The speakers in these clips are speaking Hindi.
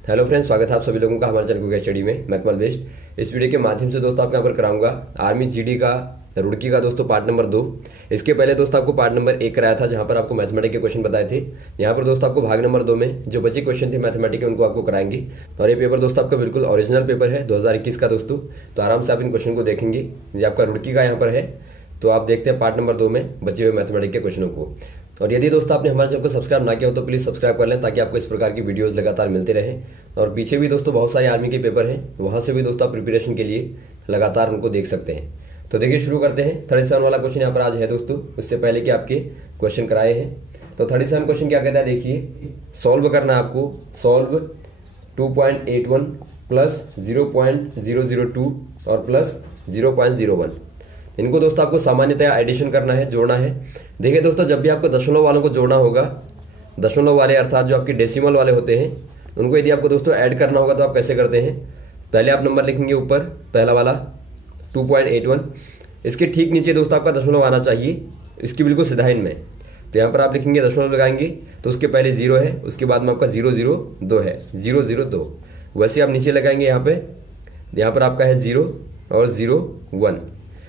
हेलो फ्रेंड्स, स्वागत है आप सभी लोगों का हमारे चैनल क्विक स्टडी में। मैं कमल बेस्ट। इस वीडियो के माध्यम से दोस्तों आपको यहाँ पर कराऊंगा आर्मी जीडी का रुड़की का दोस्तों पार्ट नंबर 2। इसके पहले दोस्तों आपको पार्ट नंबर 1 कराया था, जहाँ पर आपको मैथमेटिक्स के क्वेश्चन बताए थे। यहाँ पर दोस्तों आपको भाग नंबर 2 में जो बचे क्वेश्चन थे मैथमेटिक्स के, उनको आपको कराएंगे। और ये पेपर दोस्तों आपका बिल्कुल ओरिजिनल पेपर है 2021 का दोस्तों। तो आराम से आप इन क्वेश्चन को देखेंगे। ये आपका रुड़की का यहाँ पर है, तो आप देखते हैं पार्ट नंबर 2 में बचे हुए मैथमेटिक्स के क्वेश्चनों को। और यदि दोस्तों आपने हमारे चैनल को सब्सक्राइब ना किया हो तो प्लीज़ सब्सक्राइब कर लें, ताकि आपको इस प्रकार की वीडियोस लगातार मिलते रहें। और पीछे भी दोस्तों बहुत सारे आर्मी के पेपर हैं, वहाँ से भी दोस्तों आप प्रिपरेशन के लिए लगातार उनको देख सकते हैं। तो देखिए शुरू करते हैं। 37 वाला क्वेश्चन यहाँ पर आज है दोस्तों, उससे पहले कि आपके क्वेश्चन कराए हैं। तो 37 क्वेश्चन क्या कहता है, देखिए सॉल्व करना है आपको। सॉल्व 2.81 प्लस 0.002 और प्लस 0.01। इनको दोस्तों आपको सामान्यतया एडिशन करना है, जोड़ना है। देखिए दोस्तों, जब भी आपको दशमलव वालों को जोड़ना होगा, दशमलव वाले अर्थात जो आपके डेसिमल वाले होते हैं, उनको यदि आपको दोस्तों ऐड करना होगा तो आप कैसे करते हैं। पहले आप नंबर लिखेंगे ऊपर, पहला वाला 2.81, इसके ठीक नीचे दोस्तों आपका दशमलव आना चाहिए, इसकी बिल्कुल सिधाइन में। तो यहाँ पर आप लिखेंगे, दशमलव लगाएंगे तो उसके पहले 0 है, उसके बाद में आपका 002 है, 002। वैसे आप नीचे लगाएंगे यहाँ पर आपका है 0 और 01।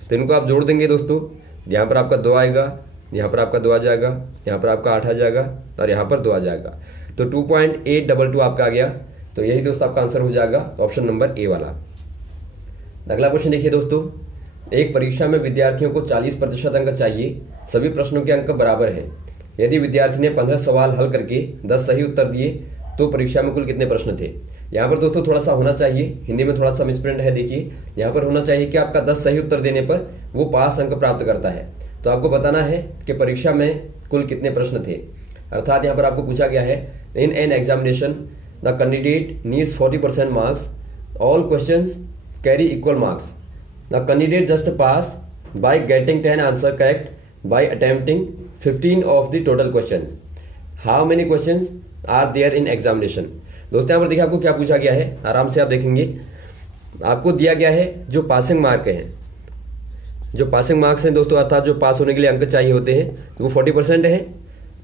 तो इनको आप जोड़ देंगे दोस्तों। यहाँ पर आपका 2 आएगा, यहाँ पर आपका 2 आ जाएगा, यहाँ पर आपका 8 आ जाएगा और यहाँ पर 2 आ जाएगा। तो 2.822 आपका आ गया। तो यही दोस्तों आपका आंसर हो जाएगा ऑप्शन नंबर ए वाला। अगला क्वेश्चन देखिए दोस्तों, एक परीक्षा में विद्यार्थियों को 40% अंक चाहिए, सभी प्रश्नों के अंक बराबर हैं। यदि विद्यार्थी ने 15 सवाल हल करके 10 सही उत्तर दिए तो परीक्षा में कुल कितने प्रश्न थे। यहाँ पर दोस्तों थोड़ा सा होना चाहिए, हिंदी में थोड़ा सा मिसप्रिंट है। देखिए यहाँ पर होना चाहिए कि आपका 10 सही उत्तर देने पर वो पास अंक प्राप्त करता है। तो आपको बताना है कि परीक्षा में कुल कितने प्रश्न थे। अर्थात यहाँ पर आपको पूछा गया है, in an examination the candidate needs 40% marks, all questions carry equal marks, the candidate just pass by getting 10 answer correct by attempting 15 of the total questions. How many questions are there in examination. दोस्तों यहाँ पर देखिए आपको क्या पूछा गया है, आराम से आप देखेंगे। आपको दिया गया है जो पासिंग मार्क हैं, जो पासिंग मार्क्स हैं दोस्तों, अर्थात जो पास होने के लिए अंक चाहिए होते हैं, वो 40% है।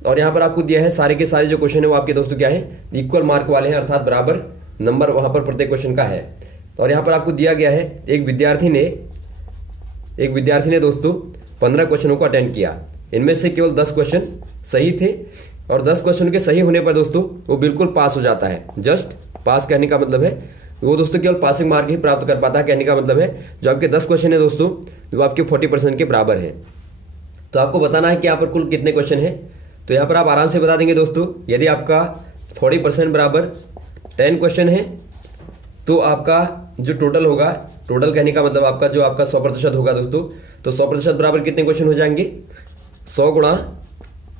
और यहाँ पर आपको दिया है सारे के सारे जो क्वेश्चन है वो आपके दोस्तों क्या है, इक्वल मार्क वाले हैं, अर्थात बराबर नंबर वहाँ पर प्रत्येक क्वेश्चन का है। और यहाँ पर आपको दिया गया है एक विद्यार्थी ने दोस्तों 15 क्वेश्चनों को अटेंड किया, इनमें से केवल 10 क्वेश्चन सही थे। और 10 क्वेश्चन के सही होने पर दोस्तों वो बिल्कुल पास हो जाता है। जस्ट पास कहने का मतलब है वो दोस्तों केवल पासिंग मार्क ही प्राप्त कर पाता है। कहने का मतलब है जो आपके 10 क्वेश्चन है दोस्तों, वो आपके 40% के बराबर है। तो आपको बताना है कि यहाँ पर कुल कितने क्वेश्चन है। तो यहाँ पर आप आराम से बता देंगे दोस्तों, यदि आपका 40% बराबर 10 क्वेश्चन है तो आपका जो टोटल होगा, टोटल कहने का मतलब आपका जो आपका 100% होगा दोस्तों, तो 100% बराबर कितने क्वेश्चन हो जाएंगे, 100 गुणा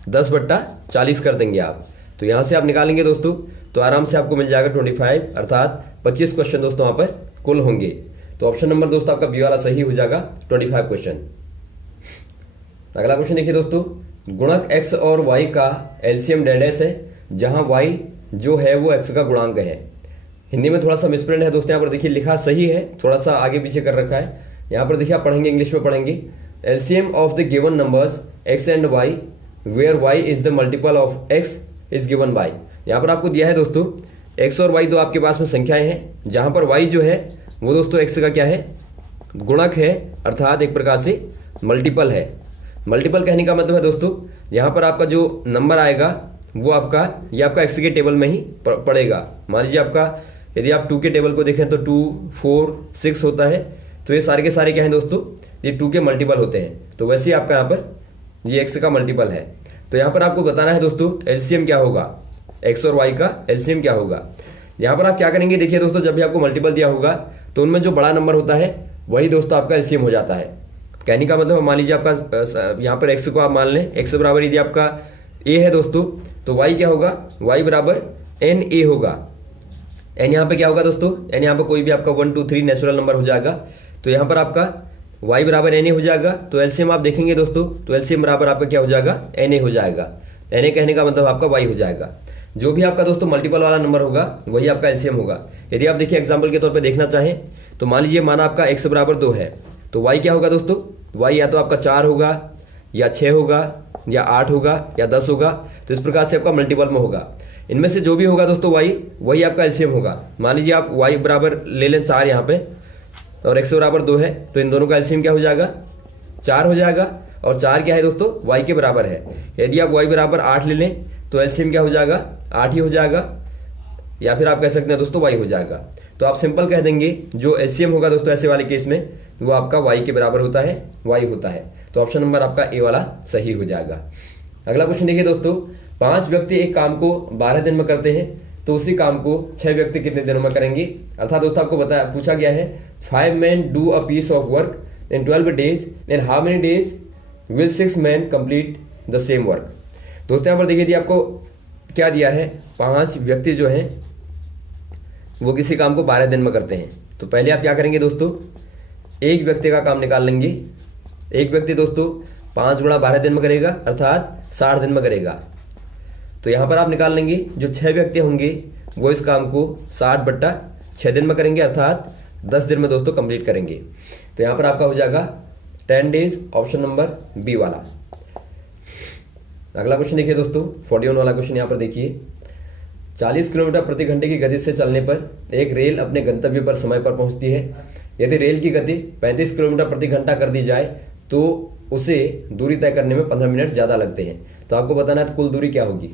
10/40 कर देंगे आप। तो यहाँ से आप निकालेंगे दोस्तों, तो आराम से आपको मिल जाएगा 25, अर्थात 25 क्वेश्चन दोस्तों वहाँ पर कुल होंगे। तो ऑप्शन नंबर दोस्तों आपका बी वाला सही हो जाएगा, 25 क्वेश्चन। अगला क्वेश्चन देखिए दोस्तों, गुणक x और y का एलसीएम डैश है, जहां y जो है वो x का गुणांक है। हिंदी में थोड़ा सा मिसप्रिंट है दोस्तों, यहाँ पर देखिए लिखा सही है, थोड़ा सा आगे पीछे कर रखा है। यहाँ पर देखिए आप पढ़ेंगे, इंग्लिश में पढ़ेंगे, LCM of the given numbers x and y where y is the multiple of x is given by. यहाँ पर आपको दिया है दोस्तों x और y दो आपके पास में संख्याएं हैं, जहां पर y जो है वो दोस्तों x का क्या है, गुणक है, अर्थात एक प्रकार से मल्टीपल है। मल्टीपल कहने का मतलब है दोस्तों, यहाँ पर आपका जो नंबर आएगा वो आपका ये आपका x के टेबल में ही पड़ेगा। मान लीजिए आपका यदि आप 2 के टेबल को देखें तो 2, 4, 6 होता है। तो ये सारे के सारे क्या हैं दोस्तों, ये 2 के मल्टीपल होते हैं। तो वैसे ही आपका यहाँ पर ये x का मल्टीपल है। तो यहाँ पर आपको बताना है दोस्तों एलसीएम क्या होगा, x और y का एलसीएम क्या होगा। यहाँ पर आप क्या करेंगे, देखिए दोस्तों जब भी आपको मल्टीपल दिया होगा तो उनमें जो बड़ा नंबर होता है वही दोस्तों आपका एलसीएम हो जाता है। कहने का मतलब मान लीजिए आपका यहाँ पर x को आप मान लें, x बराबर यदि आपका a है दोस्तों, तो y क्या होगा, y बराबर na होगा। n यहाँ पे क्या होगा दोस्तों, n यहाँ पर कोई भी आपका 1, 2, 3 नेचुरल नंबर हो जाएगा। तो यहाँ पर आपका y बराबर na हो जाएगा। तो एलसीएम आप देखेंगे दोस्तों, तो एलसीएम बराबर आपका क्या हो जाएगा, na हो जाएगा। na कहने का मतलब आपका y हो जाएगा। जो भी आपका दोस्तों मल्टीपल वाला नंबर होगा वही आपका एलसीएम होगा। यदि आप देखिए एग्जाम्पल के तौर पर देखना चाहें तो मान लीजिए माना आपका x बराबर 2 है, तो y क्या होगा दोस्तों, y या तो आपका 4 होगा या 6 होगा या 8 होगा या 10 होगा। तो इस प्रकार से आपका मल्टीपल में होगा। इनमें से जो भी होगा दोस्तों y, वही आपका एलसीएम होगा। मान लीजिए आप y बराबर ले लें 4 यहाँ पे और x बराबर 2 है, तो इन दोनों का एलसीएम क्या हो जाएगा, 4 हो जाएगा। और 4 क्या है दोस्तों, y के बराबर है। यदि आप y बराबर 8 ले लें तो एलसीएम क्या हो जाएगा, 8 ही हो जाएगा, या फिर आप कह सकते हैं दोस्तों y हो जाएगा। तो आप सिंपल कह देंगे जो एलसीएम होगा दोस्तों ऐसे वाले केस में वो आपका y के बराबर होता है, y होता है। तो ऑप्शन नंबर आपका ए वाला सही हो जाएगा। अगला क्वेश्चन देखिए दोस्तों, 5 व्यक्ति एक काम को 12 दिन में करते हैं तो उसी काम को 6 व्यक्ति कितने दिनों में करेंगे। अर्थात दोस्तों आपको पूछा गया है 5 men do a piece of work in 12 days and how many days will 6 men complete the same work। दोस्तों यहाँ पर देखिए यदि आपको क्या दिया है, 5 व्यक्ति जो हैं वो किसी काम को 12 दिन में करते हैं, तो पहले आप क्या करेंगे दोस्तों, एक व्यक्ति का काम निकाल लेंगे। एक व्यक्ति दोस्तों 5 गुणा 12 दिन में करेगा अर्थात 60 दिन में करेगा। तो यहाँ पर आप निकाल लेंगे जो 6 व्यक्ति होंगे वो इस काम को 60/6 दिन में करेंगे अर्थात 10 दिन में दोस्तों कंप्लीट करेंगे। तो यहाँ पर आपका हो जाएगा 10 डेज, ऑप्शन नंबर बी वाला। अगला क्वेश्चन देखिए दोस्तों, 41 वाला क्वेश्चन यहाँ पर देखिए, 40 किलोमीटर प्रति घंटे की गति से चलने पर एक रेल अपने गंतव्य पर समय पर पहुंचती है। यदि रेल की गति 35 किलोमीटर प्रति घंटा कर दी जाए तो उसे दूरी तय करने में 15 मिनट ज्यादा लगते हैं। तो आपको बताना है कुल दूरी क्या होगी।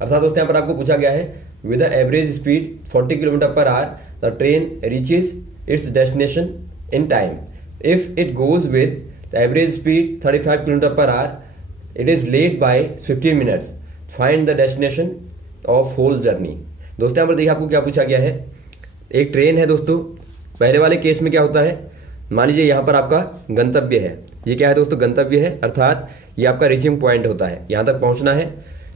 अर्थात दोस्तों यहाँ पर आपको पूछा गया है with average speed 40 kilometre per hour the train reaches its destination in time. If it goes with average speed 35 kilometre per hour it is late by 15 minutes. Find the destination of whole journey. दोस्तों यहाँ पर देखिए आपको क्या पूछा गया है, एक ट्रेन है दोस्तों। पहले वाले केस में क्या होता है, मान लीजिए यहाँ पर आपका गंतव्य है, ये क्या है दोस्तों, गंतव्य है अर्थात ये आपका रीचिंग पॉइंट होता है, यहाँ तक पहुँचना है।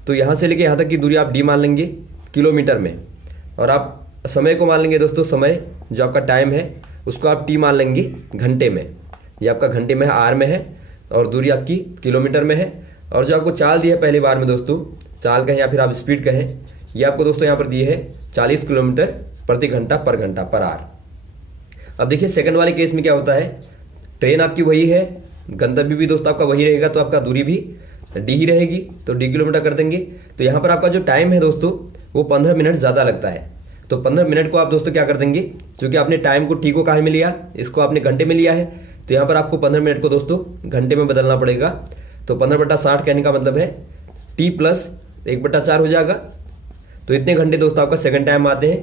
तो यहाँ से लेके यहाँ तक की दूरी आप डी मान लेंगे किलोमीटर में, और आप समय को मान लेंगे दोस्तों, समय जो आपका टाइम है उसको आप टी मान लेंगे घंटे में। ये आपका घंटे में है, आर में है, और दूरी आपकी किलोमीटर में है। और जो आपको चाल दी है पहली बार में दोस्तों, चाल कहें या फिर आप स्पीड कहें, ये आपको दोस्तों यहाँ पर दी है 40 किलोमीटर प्रति घंटा पर आर। अब देखिए सेकंड वाले केस में क्या होता है, ट्रेन आपकी वही है, गंतव्य भी दोस्तों आपका वही रहेगा, तो आपका दूरी भी डी ही रहेगी, तो डी किलोमीटर कर देंगे। तो यहाँ पर आपका जो टाइम है दोस्तों वो 15 मिनट ज़्यादा लगता है। तो 15 मिनट को आप दोस्तों क्या कर देंगे, क्योंकि आपने टाइम को टी को कहाँ में लिया, इसको आपने घंटे में लिया है, तो यहाँ पर आपको 15 मिनट को दोस्तों घंटे में बदलना पड़ेगा। तो 15/60 कहने का मतलब है टी प्लस 1/4 हो जाएगा। तो इतने घंटे दोस्तों आपका सेकंड टाइम आते हैं।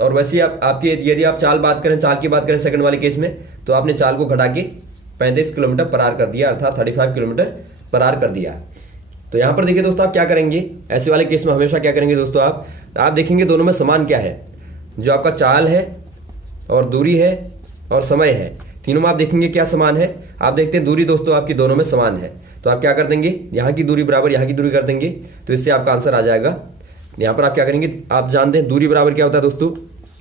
और वैसे आपकी यदि आप चाल की बात करें सेकंड वाले केस में, तो आपने चाल को घटा के 35 किलोमीटर पर आवर कर दिया अर्थात 35 किलोमीटर पर आवर कर दिया। तो यहाँ पर देखिए दोस्तों आप क्या करेंगे, ऐसे वाले केस में हमेशा क्या करेंगे दोस्तों, आप देखेंगे दोनों में समान क्या है, जो आपका चाल है और दूरी है और समय है, तीनों में आप देखेंगे क्या समान है। आप देखते हैं दूरी दोस्तों आपकी दोनों में समान है, तो आप क्या कर देंगे, यहाँ की दूरी बराबर यहाँ की दूरी कर देंगे, तो इससे आपका आंसर आ जाएगा। यहाँ पर आप क्या करेंगे, आप जानते हैं दूरी बराबर क्या होता है दोस्तों,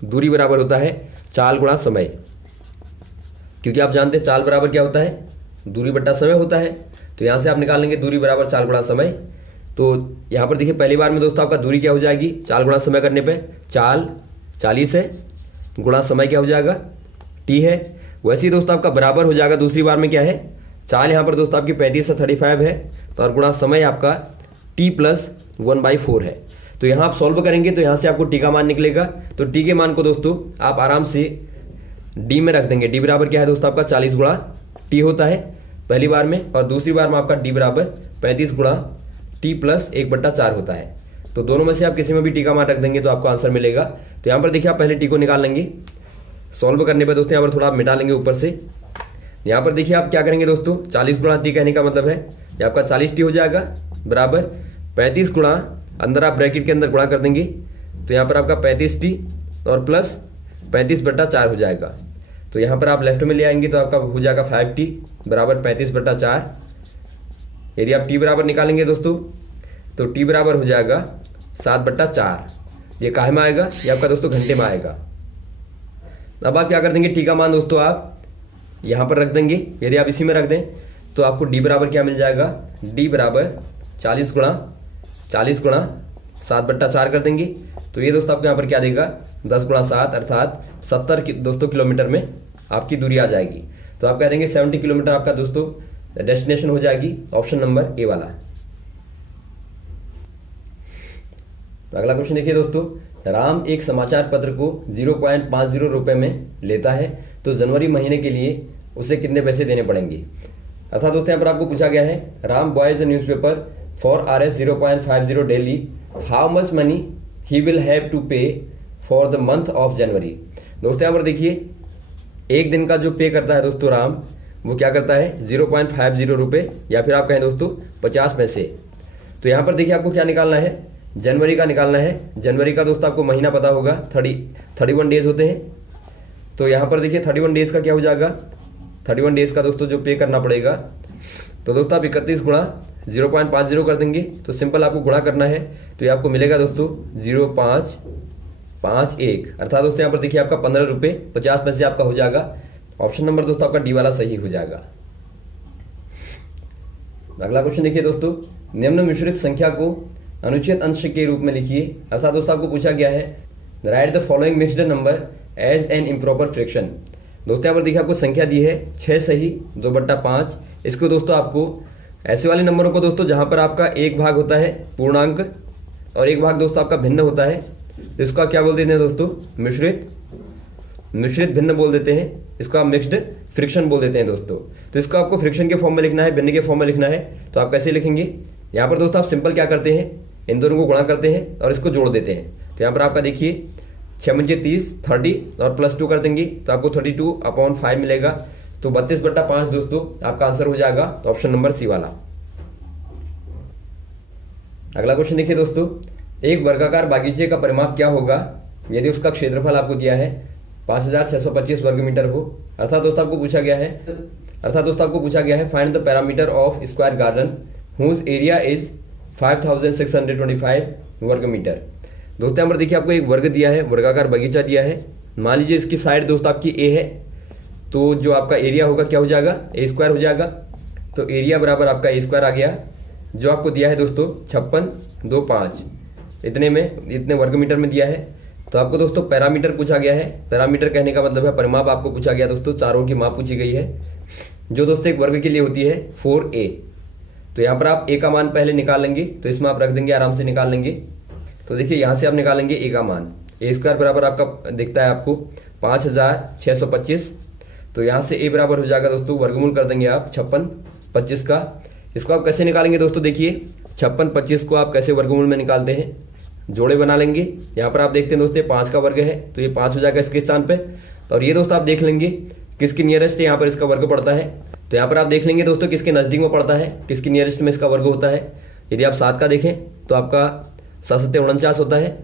दूरी बराबर होता है चाल गुणा समय, क्योंकि आप जानते हैं चाल बराबर क्या होता है, दूरी बट्टा समय होता है। तो यहाँ से आप निकाल लेंगे दूरी बराबर चाल गुणा समय। तो यहाँ पर देखिए पहली बार में दोस्तों आपका दूरी क्या हो जाएगी, चाल गुणा समय करने पे चाल 40 है, गुणा समय क्या हो जाएगा टी है। वैसे ही दोस्तों आपका बराबर हो जाएगा दूसरी बार में क्या है, चाल यहाँ पर दोस्तों आपकी 35 से 35 है, तो और गुणा समय आपका टी प्लस 1/4 है। तो यहाँ आप सॉल्व करेंगे तो यहाँ से आपको टी का मान निकलेगा। तो टी के मान को दोस्तों आप आराम से डी में रख देंगे। डी बराबर क्या है दोस्तों आपका 40 गुणा टी होता है पहली बार में, और दूसरी बार में आपका डी बराबर 35 गुणा टी प्लस 1/4 होता है। तो दोनों में से आप किसी में भी टी का मान रख देंगे तो आपको आंसर मिलेगा। तो यहाँ पर देखिए आप पहले टी को निकाल लेंगे, सॉल्व करने पर दोस्तों यहाँ पर थोड़ा आप मिटा लेंगे ऊपर से। यहाँ पर देखिए आप क्या करेंगे दोस्तों, 40 गुणा टी कहने का मतलब है ये आपका 40 टी हो जाएगा बराबर 35 गुणा, अंदर आप ब्रैकेट के अंदर गुणा कर देंगे, तो यहाँ पर आपका 35 टी और प्लस 35/4 हो जाएगा। तो यहाँ पर आप लेफ्ट में ले आएंगे तो आपका हो जाएगा 5t बराबर 35/4। यदि आप t बराबर निकालेंगे दोस्तों तो t बराबर हो जाएगा 7/4। ये काहे में आएगा, ये आपका दोस्तों घंटे में आएगा। अब आप क्या कर देंगे, टी का मान दोस्तों आप यहाँ पर रख देंगे। यदि आप इसी में रख दें तो आपको डी बराबर क्या मिल जाएगा, डी बराबर 40 गुणा 7/4 कर देंगे। तो ये दोस्तों आपको यहाँ पर क्या देगा, 10 गुणा 7 अर्थात 70 दोस्तों किलोमीटर में आपकी दूरी आ जाएगी। तो आप कह देंगे 70 किलोमीटर आपका दोस्तों डेस्टिनेशन हो जाएगी, ऑप्शन नंबर ए वाला। अगला क्वेश्चन देखिए दोस्तों, राम एक समाचार पत्र को 0.50 रुपए में लेता है तो जनवरी महीने के लिए उसे कितने पैसे देने पड़ेंगे। अर्थात दोस्तों यहाँ पर आपको पूछा गया है, Ram buys a newspaper for RS 0.50 डेली, how much money he will have to pay for the month of January. दोस्तों यहाँ पर देखिए, एक दिन का जो पे करता है दोस्तों राम, वो क्या करता है 0.50 रुपये, या फिर आप कहें दोस्तों 50 पैसे। तो यहाँ पर देखिए आपको क्या निकालना है, जनवरी का निकालना है। जनवरी का दोस्तों आपको महीना पता होगा, 31 डेज होते हैं। तो यहाँ पर देखिए 31 डेज का क्या हो जाएगा, 31 डेज का दोस्तों जो पे करना पड़ेगा, तो दोस्तों आप 31 गुणा 0.50 कर देंगे। तो सिंपल आपको गुणा करना है, तो ये आपको मिलेगा दोस्तों 0.551। अर्थात दोस्तों यहाँ पर देखिए आपका 15 रुपये 50 पैसे आपका हो जाएगा। ऑप्शन नंबर दोस्तों आपका डी वाला सही हो जाएगा। अगला क्वेश्चन देखिए दोस्तों, निम्न मिश्रित संख्या को अनुचित अंश के रूप में लिखिए। अर्थात दोस्तों आपको पूछा गया है, write the following mixed number as an improper fraction. दोस्तों यहाँ पर देखिए आपको संख्या दी है 6 सही 2/5। इसको दोस्तों आपको ऐसे वाले नंबरों को दोस्तों जहां पर आपका एक भाग होता है पूर्णांक और एक भाग दोस्तों आपका भिन्न होता है, तो इसको आप क्या बोल देते हैं दोस्तों, मिश्रित भिन्न बोल देते हैं। इसको आप मिक्स्ड फ्रिक्शन बोल देते हैं दोस्तों। तो इसको आपको फ्रिक्शन के फॉर्म में लिखना है, भिन्न के फॉर्म में लिखना है। तो आप कैसे लिखेंगे, यहाँ पर दोस्तों आप सिंपल क्या करते हैं, इन दोनों को गुणा करते हैं और इसको जोड़ देते हैं। तो यहाँ पर आपका देखिए 6 × 30 30 और +2 कर देंगे तो आपको 32/5 मिलेगा। तो 32/5 दोस्तों आपका आंसर हो जाएगा। तो ऑप्शन नंबर सी वाला। अगला क्वेश्चन देखिए दोस्तों, एक वर्गाकार बागीचे का परिमाप क्या होगा यदि उसका क्षेत्रफल आपको दिया है 5625 वर्ग मीटर हो। अर्थात दोस्तों आपको पूछा गया है find the parameter of square garden whose area is 5625 वर्ग मीटर। दोस्तों यहाँ पर देखिए आपको एक वर्ग दिया है, वर्गाकार बगीचा दिया है। मान लीजिए इसकी साइड दोस्तों आपकी ए है, तो जो आपका एरिया होगा क्या हो जाएगा, A² हो जाएगा। तो एरिया बराबर आपका A² आ गया, जो आपको दिया है दोस्तों 5625 इतने वर्ग मीटर में दिया है। तो आपको दोस्तों पैरामीटर पूछा गया है। पैरामीटर कहने का मतलब है परिमाप आपको पूछा गया दोस्तों, चारों की माप पूछी गई है, जो दोस्तों एक वर्ग के लिए होती है 4a। तो यहाँ पर आप a का मान पहले निकाल लेंगे, तो इसमें आप रख देंगे, आराम से निकाल लेंगे। तो देखिए यहाँ से आप निकालेंगे a का मान, A² बराबर आपका दिखता है आपको 5625। तो यहाँ से a बराबर हो जाएगा दोस्तों, वर्गमूल कर देंगे आप 5625 का। इसको आप कैसे निकालेंगे दोस्तों, देखिए 5625 को आप कैसे वर्गमूल में निकालते हैं, जोड़े बना लेंगे। यहाँ पर आप देखते हैं दोस्तों 5 का वर्ग है, तो ये 5 हो जाएगा इसके स्थान पे। और ये दोस्तों आप देख लेंगे किसके नियरेस्ट है, यहाँ पर इसका वर्ग पड़ता है। तो यहाँ पर आप देख लेंगे दोस्तों किसके नजदीक में पड़ता है, किसके नियरेस्ट में इसका वर्ग होता है। यदि आप 7 का देखें तो आपका 7 × 7 = 49 होता है,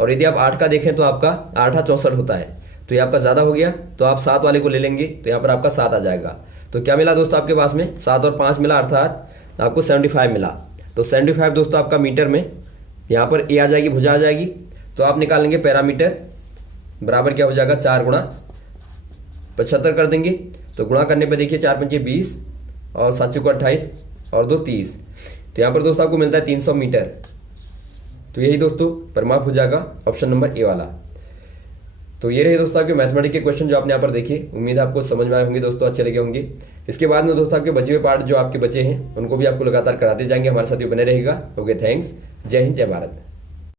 और यदि आप 8 का देखें तो आपका 8 × 64 होता है। तो ये आपका ज्यादा हो गया, तो आप 7 वाले को ले लेंगे, तो यहाँ पर आपका 7 आ जाएगा। तो क्या मिला दोस्तों आपके पास में, 7 और 5 मिला, अर्थात आपको 75 मिला। तो 75 दोस्तों आपका मीटर में, यहाँ पर a आ जाएगी, भुजा आ जाएगी। तो आप निकाल लेंगे पैरामीटर बराबर क्या हो जाएगा, 4 × 75 कर देंगे। तो गुणा करने पर देखिए 4 × 5 = 20 और 7 × 4 = 28 और 2 = 30। तो यहाँ पर दोस्तों आपको मिलता है 300 मीटर। तो यही दोस्तों परिमाप हो जाएगा, ऑप्शन नंबर ए वाला। तो ये रहे दोस्तों आपके मैथमेटिक्स के क्वेश्चन जो आपने यहाँ पर देखे। उम्मीद है आपको समझ में आए होंगे दोस्तों, अच्छे लगे होंगे। इसके बाद में दोस्तों आपके बचे हुए पार्ट जो आपके बचे हैं उनको भी आपको लगातार कराते जाएंगे। हमारे साथ ही बने रहेगा। Okay, thanks. जय हिंद, जय भारत।